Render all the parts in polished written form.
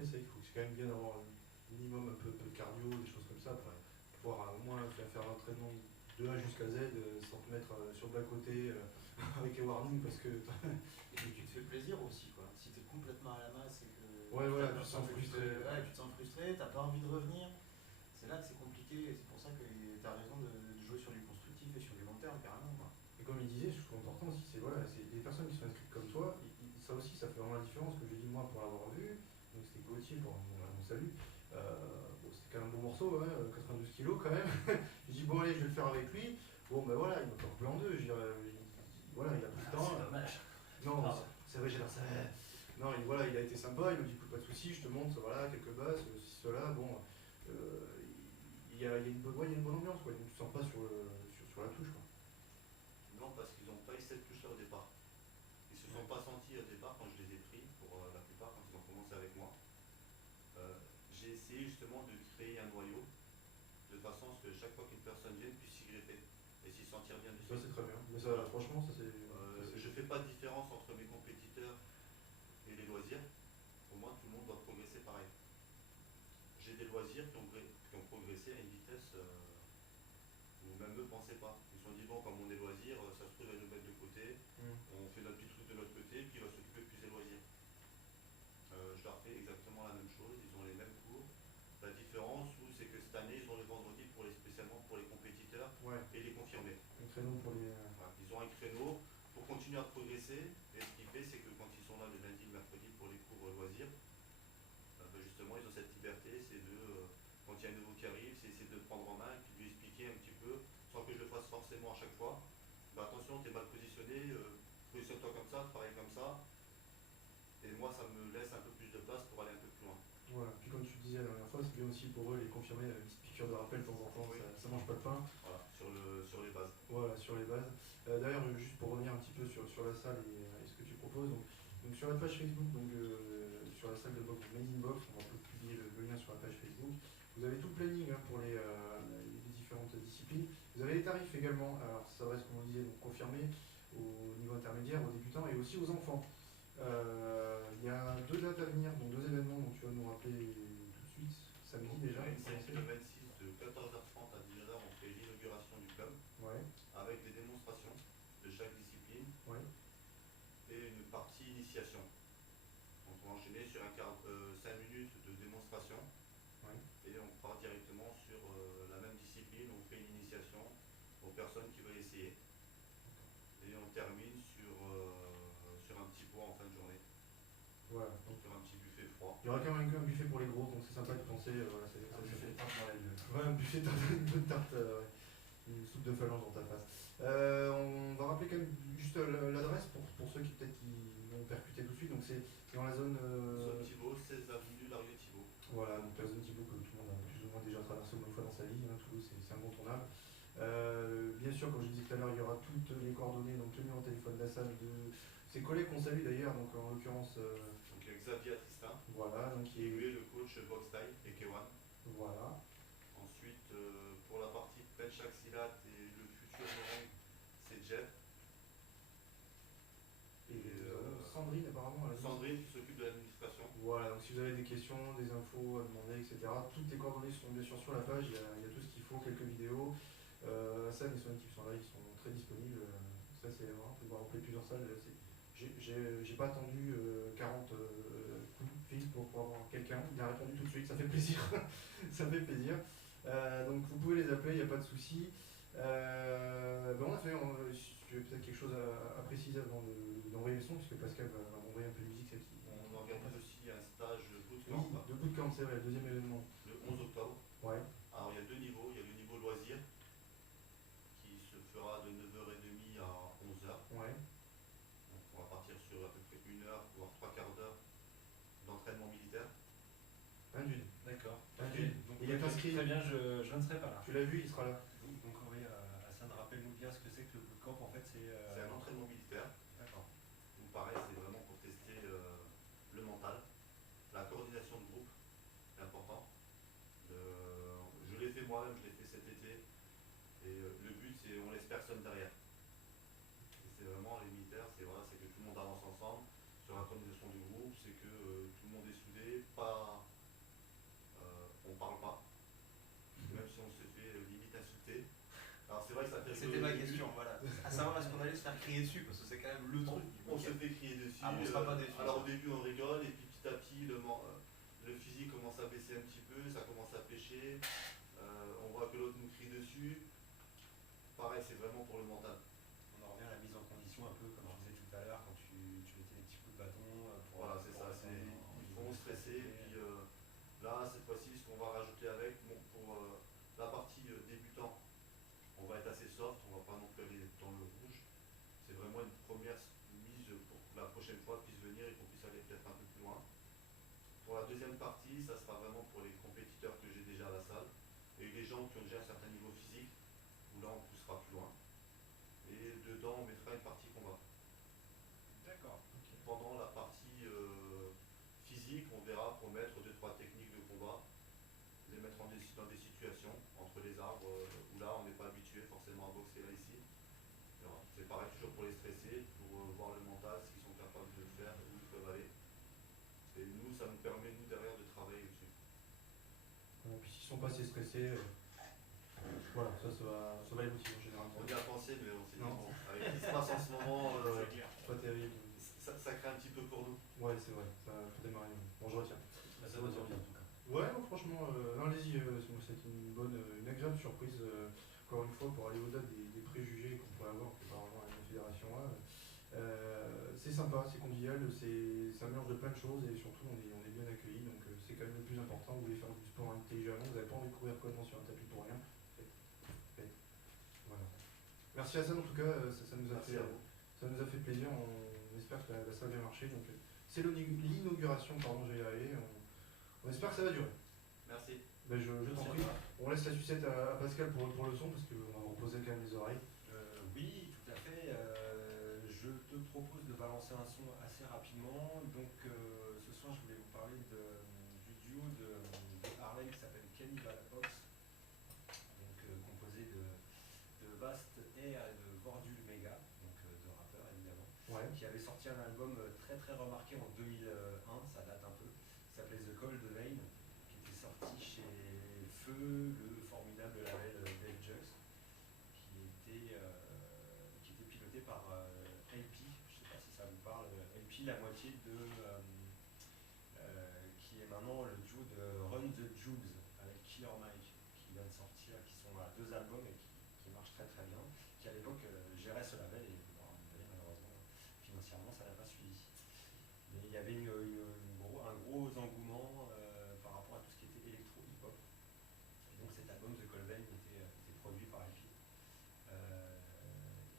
après, c'est vrai qu'il faut c'est quand même bien d'avoir un minimum un peu de cardio, des choses comme ça, pour pouvoir au moins faire l'entraînement de A jusqu'à Z sans te mettre sur le bas-côté avec les warnings parce que. Et puis tu te fais plaisir aussi, quoi. Si tu es complètement à la masse et que Ouais, voilà, tu te t'aperçois sens que frustré. ouais, tu te sens frustré, t'as pas envie de revenir, c'est là que c'est compliqué et c'est pour ça que tu as raison de jouer sur du constructif et sur du long terme, carrément, quoi. Et comme il disait, ce qui est important aussi, c'est voilà, c'est les personnes qui sont inscrites comme toi, ça aussi, ça fait vraiment la différence que j'ai dit moi pour l'avoir vu. Donc c'était Gauthier pour mon salut. Bon, c'était quand même un bon morceau, hein, 92 kilos quand même. J'ai dit bon allez, je vais le faire avec lui. Bon ben voilà, il m'a pas coupé en deux. Je dirais, voilà, il a pris le temps. C'est dommage. Non, c'est vrai, j'ai l'air ça. Non, voilà, il a été sympa, il m'a dit écoute, pas de soucis, je te montre, voilà, quelques basses, ceci, cela, bon, il y a une bonne ambiance, quoi, donc tu te sens pas sur la touche, quoi. Non, parce qu'ils n'ont pas eu cette touche-là au départ. Ils se sont pas sentis au départ quand je les ai pris, pour la plupart, quand ils ont commencé avec moi. J'ai essayé justement de créer un noyau, de façon à ce que chaque fois qu'une personne vienne puisse s'y greffer et s'y sentir bien dessus. Ça c'est très bien, mais ça, franchement, ça c'est... Je fais pas de différence entre mes compétiteurs et les loisirs. Pour moi, tout le monde doit progresser pareil. J'ai des loisirs qui ont progressé à une vitesse où même eux ne pensaient pas. Ils se sont dit, bon, comme on est loisirs, ça se trouve, il va nous mettre de côté, on fait notre petit truc de notre côté, puis il va s'occuper plus des loisirs. Je leur fais exactement la même chose, ils ont les mêmes cours. La différence, c'est que cette année, ils ont le vendredi spécialement pour les compétiteurs et les confirmés. Un créneau pour les... Voilà, ils ont un créneau pour continuer à progresser, et ce qui fait, c'est que quand ils sont là le lundi, le mercredi pour les cours loisirs, justement, ils ont cette liberté, c'est quand il y a un nouveau qui arrive, c'est essayer de le prendre en main et puis de lui expliquer un petit peu, sans que je le fasse forcément à chaque fois. Attention, tu es mal positionné, positionne-toi comme ça, travaille comme ça. Et moi, ça me laisse un peu plus de place pour aller un peu plus loin. Voilà, puis comme tu le disais la dernière fois, c'est bien aussi pour eux, les confirmer, une petite piqûre de rappel de temps en temps, oui. Ça mange pas de pain. Voilà, sur les bases. Voilà, sur les bases. D'ailleurs, juste pour revenir un petit peu sur la salle et ce que tu proposes, donc sur la page Facebook, sur la salle de boxe Made in Box, on va publier le lien sur la page Facebook. Vous avez tout le planning pour les différentes disciplines. Vous avez les tarifs également, alors ça reste comme on disait, donc confirmé au niveau intermédiaire, aux débutants et aussi aux enfants. Il y a 2 dates à venir, donc 2 événements dont tu vas nous rappeler tout de suite, samedi déjà. Samedi le 26 de 14h30 à 19h, on fait l'inauguration du club, avec des démonstrations de chaque discipline et une partie initiation. Donc on va enchaîner sur 5 minutes de démonstration et on part directement sur la même discipline, on fait une initiation aux personnes qui veulent essayer. Et on termine sur un petit pot en fin de journée. Voilà. Donc sur un petit buffet froid. Il y aura quand même un buffet pour les gros, donc c'est sympa de penser. Un buffet de tarte dans la gueule. Ouais, un buffet de tarte, une soupe de phalange dans ta face. On va rappeler quand même juste l'adresse pour ceux qui peut-être l'ont percuté tout de suite. Donc c'est dans la zone. Zone Thibault, 16 avenue Laurier Thibault. Voilà, donc la zone Thibault que tout le monde a plus ou moins déjà traversé au moins une fois dans sa vie. Toulouse, c'est incontournable. Bien sûr, comme je disais tout à l'heure, il y aura toutes les coordonnées, donc le numéro de téléphone de la salle de ses collègues qu'on salue d'ailleurs, donc en l'occurrence. Donc Xavier Tristin. Voilà, donc qui est le coach box style et Kewan. Voilà. Ensuite, pour la partie penchaxilat et le futur Morang, c'est Jeff. Et Sandrine apparemment. Sandrine qui s'occupe de l'administration. Voilà, donc si vous avez des questions, des infos à demander, etc., toutes les coordonnées sont bien sûr sur la page, il y a tout ce qu'il faut, quelques vidéos. Hassan et son équipe sont là, ils sont très disponibles. Ça c'est vraiment, on peut voir remplir plusieurs salles. J'ai pas attendu 40 coups de fil pour avoir quelqu'un, il a répondu tout de suite, ça fait plaisir. Ça fait plaisir. Donc vous pouvez les appeler, il n'y a pas de souci. On a fait, tu as peut-être quelque chose à préciser avant d'envoyer le son, puisque Pascal va m'envoyer un peu de musique. On organise aussi un stage bootcamp. Oui, de bootcamp, c'est vrai, le deuxième événement. Le 11 octobre. Ouais. Alors il y a 2 niveaux, il y a le niveau loisir qui se fera de 9h30 à 11h. Ouais. Donc on va partir sur à peu près 1 heure, voire 3 quarts d'heure d'entraînement militaire. D'une. D'accord. Donc il est inscrit. Très bien, je ne serai pas là. Tu l'as vu, il sera là. Donc oui, Hassan, rappelle-nous bien ce que c'est que le bootcamp. En fait, c'est un entraînement militaire. D'accord. Donc pareil, c'est vraiment pour tester le mental, la coordination de groupe, c'est important. Je l'ai fait moi-même, je l'ai fait cet été. Et le but, c'est on laisse personne derrière. C'est vraiment les militaires, c'est que tout le monde avance ensemble sur la coordination du groupe, c'est que tout le monde est soudé, pas crier dessus parce que c'est quand même le truc. On se fait crier dessus. Ah, on sera pas déçus, alors ça. au début on rigole et puis petit à petit le physique commence à baisser un petit peu, ça commence à pêcher. On voit que l'autre nous crie dessus. Pareil, c'est vraiment pour le mental. On en revient à la mise en condition un peu comme je disais tout à l'heure quand tu mettais des petits coups de bâton pour. Voilà, c'est ça. Ils font stresser. Puis là, cette fois-ci, ce qu'on va rajouter avec, bon, pour la partie débutant, on va être assez soft, on va pas non plus aller dans le rouge. C'est vraiment une première mise pour que la prochaine fois puisse venir et qu'on puisse aller peut-être un peu plus loin. Pour la deuxième partie, ça sera vraiment pour les compétiteurs que j'ai déjà à la salle et les gens qui ont déjà un certain niveau physique, où là on poussera plus loin. Et dedans, on mettra une partie combat. D'accord. Pendant la partie physique, on verra pour mettre 2-3 techniques de combat, les mettre dans des situations entre les arbres où là on n'est pas habitué forcément à boxer là ici. Voilà. C'est pareil toujours pour les stresser, pour voir le mental, ce qu'ils sont capables de faire, où ils peuvent aller. Et nous, ça nous permet nous derrière de travailler dessus. Voilà, puis s'ils sont pas assez stressés, voilà, ça va les motiver en général. On y a pensé, mais on s'est dit, Non. bon, avec ce qui se passe en ce moment, C'est clair. C'est pas terrible. ça crée un petit peu pour nous. Ouais, c'est vrai, ça faut démarrer. Bon, je retiens. Bah, ça va bien en tout cas. Ouais, non, franchement, non, allez-y, c'est une agréable surprise, encore une fois, pour aller au-delà des préjugés qu'on pourrait avoir auparavant avec la Fédération A. C'est sympa, c'est convivial, c'est un mélange de plein de choses et surtout on est bien accueillis, donc c'est quand même le plus important. Vous voulez faire du sport intelligemment, vous n'avez pas envie de courir comment sur un tapis pour rien. Faites. Voilà. Merci Hassan en tout cas, ça nous a Merci fait. à vous. Ça nous a fait plaisir, on espère que ça va bien marcher. Donc, c'est l'inauguration, pardon, j'ai arrivé. On espère que ça va durer. Merci. Ben, je t'en prie. On laisse la sucette à Pascal pour le son parce qu'on va reposer quand même les oreilles. Oui, tout à fait. Je te propose de balancer un son assez rapidement. Donc ce soir, je voulais vous parler du duo de Harlem qui s'appelle Cannibal Box, donc composé de Bast Air et de Vordul Mega, donc de rappeurs évidemment, Ouais. qui avait sorti un album très très remarqué en 2001, ça date un peu, qui s'appelait The Cold Vein, qui était sorti chez Feu, le formidable label Dave Jux, qui était piloté par LP, je ne sais pas si ça vous parle, LP, la moitié qui est maintenant le duo de Run the Jewels avec Killer Mike, qui vient de sortir, qui sont à 2 albums et qui marchent très très bien, qui à l'époque gérait ce label et malheureusement financièrement ça n'a pas suivi. Mais il y avait un gros engouement par rapport à tout ce qui était électro-hip-hop. Et donc cet album The Colvin était produit par LP.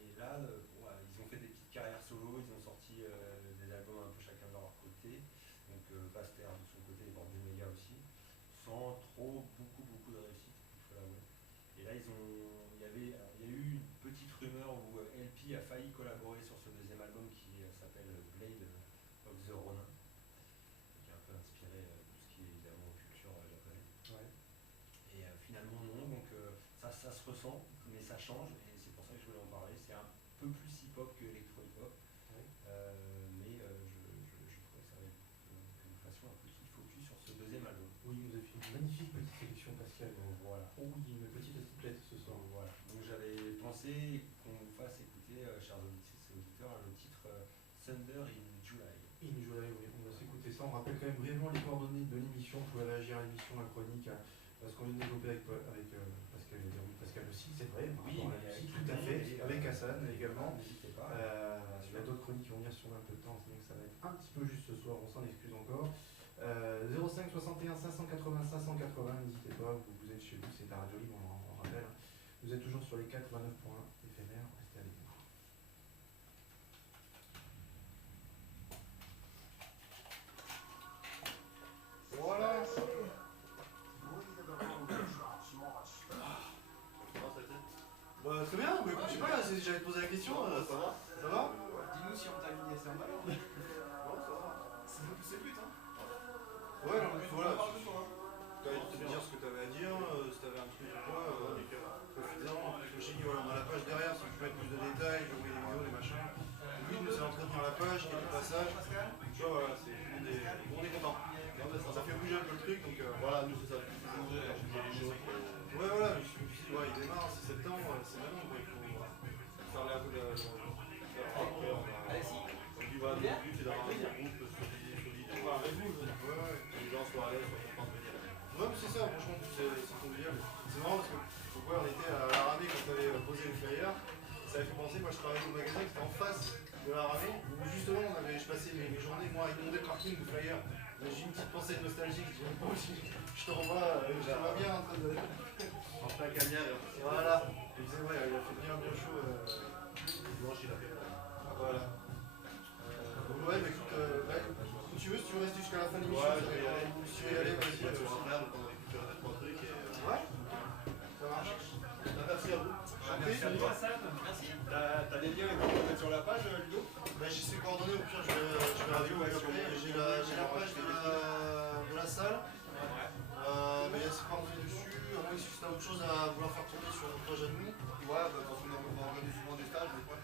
Et là, voilà, ils ont fait des petites carrières solo, ils ont sorti des albums un peu chacun de leur côté. Donc Baster de son côté et Bordel Mega aussi, sans beaucoup de réussite, il faut l'avouer. Et là, il y a eu une petite rumeur où LP a failli collaborer sur ce deuxième album qui s'appelle Blade of the Ronin, qui est un peu inspiré de tout ce qui est évidemment culture japonaise. Ouais. Et finalement non, donc ça se ressent, mais ça change, et c'est pour ça que je voulais en parler. C'est un peu plus hip-hop que électro-hip-hop, Ouais. mais je trouvais que ça va être que nous fassions un petit focus sur ce deuxième album. Oui, vous avez fait une magnifique petite sélection, Pascal. Voilà. Oh oui, une petite couplette ce soir. Voilà. Donc j'avais pensé qu'on vous fasse écouter, chers auditeurs, le titre Thunder in July. In July, oui, on va s'écouter ça. On rappelle quand même brièvement les coordonnées de l'émission. Vous pouvez réagir à l'émission, à la chronique, à ce qu'on vient de développer avec Pascal, Pascal aussi, c'est vrai. Oui, par rapport à la musique, tout à fait. Avec Hassan également. N'hésitez pas. Il y a d'autres chroniques qui vont venir si on a un peu de temps, donc ça va être un petit peu juste ce soir, on s'en excuse encore. 05 61 580 580, n'hésitez pas, vous êtes chez vous, c'est la radio libre, on rappelle. Vous êtes toujours sur les 89 points éphémères, restez avec nous. Voilà. Bah, très bien, mais je sais pas, j'avais posé la question, ça va? Ça va? Dis-nous si on t'a mis SR mal. Non, ça va. C'est le but, hein. Ouais, non, le but, voilà. On parle de toi, hein. Tu as de dire ce que tu avais à dire, si tu avais un truc ou quoi, profite-en. Je dis, voilà, on a la page derrière, si tu peux mettre plus de détails, je vais des vidéos, des machins. Le but, c'est d'entretenir la page, quelques passages. Tu vois, voilà, on est content. Ça fait bouger un peu le truc, donc Voilà, nous c'est ça. ouais, voilà, je me suis dit, ouais, il démarre, c'est septembre, c'est maintenant, quoi, il faut faire Pierre? Le but c'est d'avoir un groupe solide. Ouais, que les gens soient à l'aise, soient contents de venir. Ouais, mais c'est ça, franchement, c'est convivial. C'est marrant parce que on était à la ramée quand on avait posé les flyers. Ça avait fait penser, moi je travaillais au magasin qui était en face de la ramée, où justement je passais mes journées moi à inonder le parking de flyers. J'ai une petite pensée nostalgique, je te revois bien en train de. En plein cagnard. Voilà, je disais, ouais, il a fait bien chaud. Dimanche il a fait. Voilà. Donc, ouais, bah écoute, si tu veux, si tu veux rester jusqu'à la fin de l'émission, Ouais, je vais y aller. Si tu veux y aller, vas-y. On va faire, donc on va récupérer 2-3 trucs et. Ouais, ça marche. Merci à vous. Merci à toi, Sam. Merci. T'as des liens et tout à mettre sur la page, Ludo? Bah, j'ai ses coordonnées, au pire, je vais la Radio, retrouver après. J'ai la page de la salle. Mais il y a ses coordonnées dessus. À moins que si tu as autre chose à vouloir faire tourner sur notre page à nous. Ouais, bah, parce qu'on organise souvent des stages, des fois.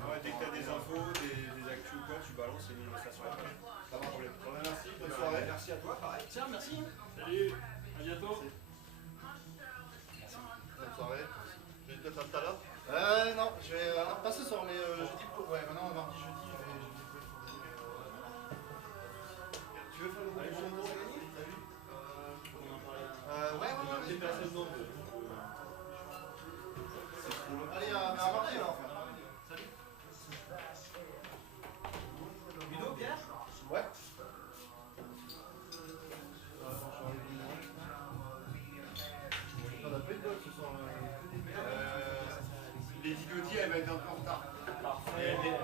Ouais, dès que t'as des infos, des actus ou quoi, tu balances et nous ça sur la page. Ça marche. Merci, bonne Soirée. soirée. Merci à toi, pareil. Tiens, merci. Salut, à bientôt. Bonne soirée. Je vais peut-être à tout à l'heure. Non, je vais. Pas ce soir, mais jeudi. Ouais, maintenant, mardi, jeudi, je vais. Tu veux faire le groupe de journaux? Ouais. Des personnes non. Allez, à mardi alors. Ludo, Pierre? Ouais. On a pas eu de bol ce soir. Lady Gaudi, elle va être un peu en retard.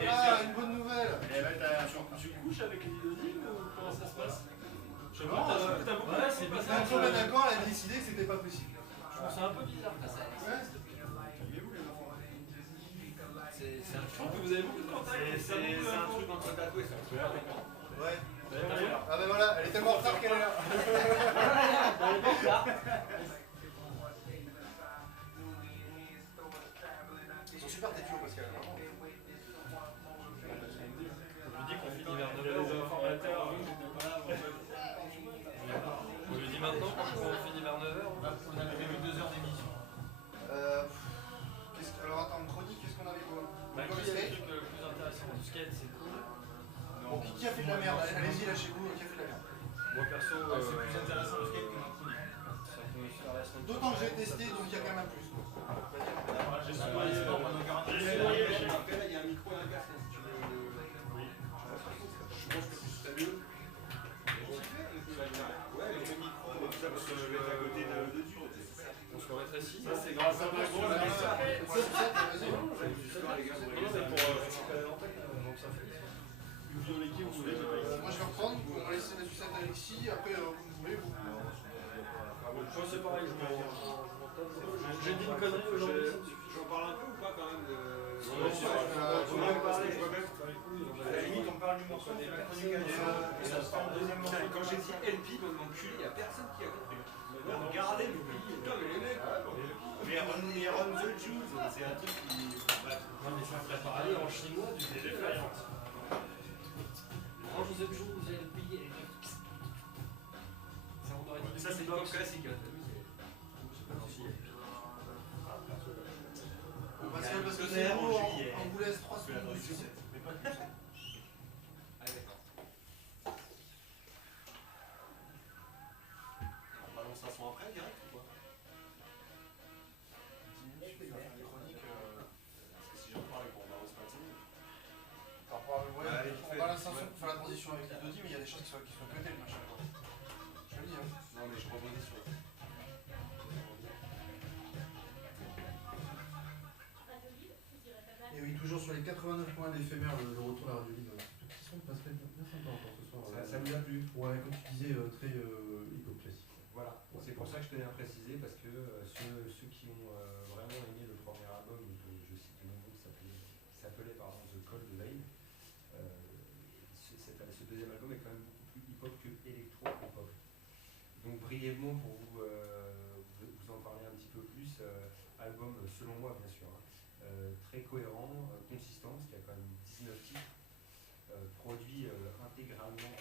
Ah, une bonne nouvelle! Elle va être Tu couches avec les Didodines ou comment ça se passe? Je sais Non, pas, t'as beaucoup ouais, c'est de pas passé. Un jour, d'accord, elle a décidé que c'était pas possible. Je trouve ça un peu bizarre. Calmez-vous les enfants. Je trouve que vous avez beaucoup de contacts. C'est un truc entre tatoués, ça. Ouais. D'ailleurs, Ah ben voilà, elle est tellement en retard qu'elle est là. Ils sont super têtus parce qu'elle est vraiment. on lui dit qu'on finit vers 9h. Les informateurs, j'étais pas là. On lui dit maintenant qu'on finit vers 9h. On avait prévu 2 heures d'émission. Alors attends, une chronique, qu'est-ce qu'on avait quoi? Bah, On peut y c'est le aller. truc le plus intéressant du skate, c'est cool. Bon, qui a fait de la merde? Allez-y, lâchez-vous, qui a fait de la merde? Moi perso, C'est plus intéressant le skate que notre chronique. ça peut me faire la semaine D'autant que j'ai testé, donc il y a quand même un plus. Quoi. J'ai J'ai soigné. sport pendant 40 J'ai minutes. soigné. Après, là, il y a un micro et un casque, si tu veux. Oui. Je pense que ce serait mieux. Ouais, mais le micro, tout ça, parce que je vais être à côté de Dieu. On se rétrécit. Ça, c'est grâce à toi. Vas-y. Non, mais pour récupérer l'antenne, donc ça fait. Vous violez qui vous voulez, Moi je vais reprendre, on va laisser la sucette à Alexis, après comme vous voulez, vous. Moi c'est pareil, j'ai dit une connerie aujourd'hui. J'en parle un peu ou pas quand même de. Ouais, je ouais, parler, ouais, je vois bien. À la limite, on parle du morceau des Quand j'ai dit LP dans mon cul, il n'y a personne qui a compris. Regardez le pays, putain, mais les mecs, Mais Run the Juice, c'est un truc qui. Non mais ça ferait parler en chinois du défaillante. Moi je vous ai toujours vous avez payé. Ça on aurait dit. ça c'est pas classique. Parce que c'est beau, on vous laisse 3 secondes de sucette, mais pas plus. Ah d'accord. On balance un son après direct ou quoi? 10 minutes, il va faire des chroniques. Parce que si j'en parle et qu'on balance pas de son. Ouais, Allez, on balance un son pour faire la transition avec les Dodi, mais il y a des choses qui sont cutées le machin. Je te le dis, hein. Non mais je rebondis sur. Et oui, toujours sur les 89 points d'éphémère, le retour à la radio libre. Petit son de Pascal, bien sympa encore ce soir. Ça nous a plu. Ouais, comme tu disais, très hip-hop classique. Voilà, c'est pour ça que je tenais à préciser, parce que ceux qui ont vraiment aimé le premier album, que je cite de nouveau, qui s'appelait The Call de Veil, ce deuxième album est quand même beaucoup plus hip-hop que électro-hip-hop. Donc brièvement, pour vous en parler un petit peu plus, album selon moi bien sûr, très cohérent, consistant, parce qu'il y a quand même 19 titres, produit intégralement